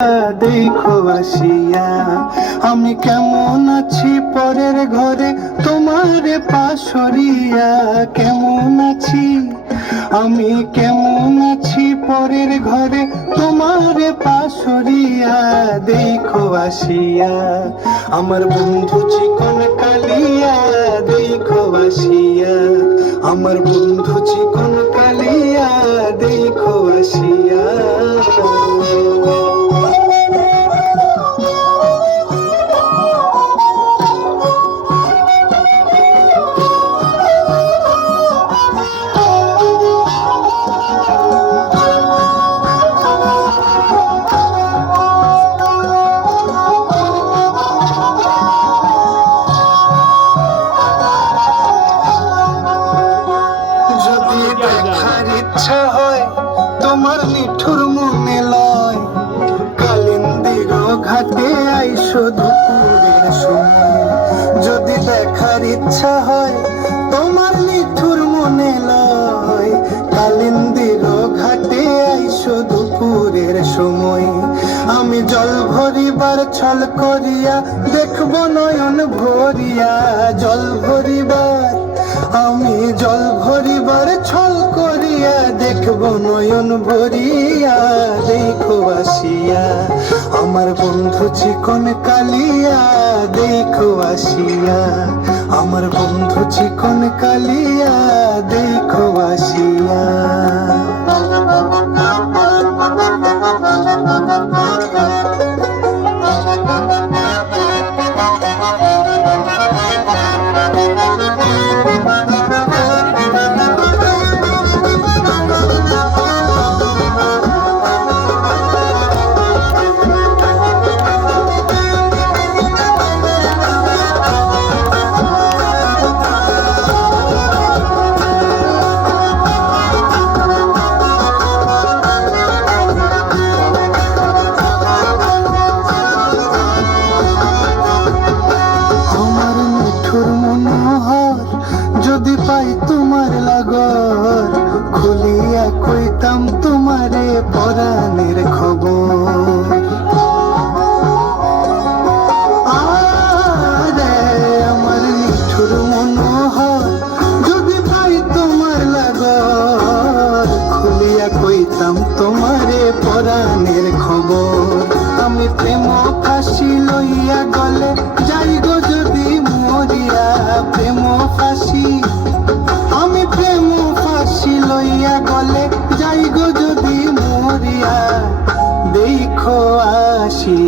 দেখো আসিয়া আমি কেমন আছি পরের ঘরে তোমার পাশরিয়া। কেমন আছি আমি কেমন আছি পরের ঘরে তোমার পাশরিয়া। দেখো আসিয়া আমার বন্ধু চিকন কালিয়া। দেখো আসিয়া আমার বন্ধু চিকন কালিয়া। দেখো আসিয়া ইচ্ছা হয় তোমার নিঠুর মনে লয় কালিন্দির ঘাটে আইসো দুপুরের সময়। যদি দেখার ইচ্ছা হয় তোমার নিঠুর মনে লয় কালিন্দির ঘাটে আইসো দুপুরের সময়। আমি জল ভরিবার ছল করিয়া দেখবো নয়ন ভরিয়া। জল ভরিবার আমি জল ভরিবার ছল করিয়া দেখবো নয়ন ভরিয়া। দেখো আসিয়া আমার বন্ধু চিকন কালিয়া। দেখো আসিয়া আমার বন্ধু চিকন কালিয়া। দেখো আসিয়া যদি পাই তোমার লাগর খুলিয়া কইতাম তোমারে পরাণের খবর। আরে আমার নিঠুর মনোহর যদি পাই তোমার লাগর খুলিয়া কইতাম তোমারে পরাণের খবর। আমি প্রেম ফাঁসি লইয়া গলে যাই গো যদি মরিয়া। প্রেম ফাঁসি আমি প্রেম ফাঁসি লইয়া গলে যাই গো যদি মরিয়া। দেখো আসি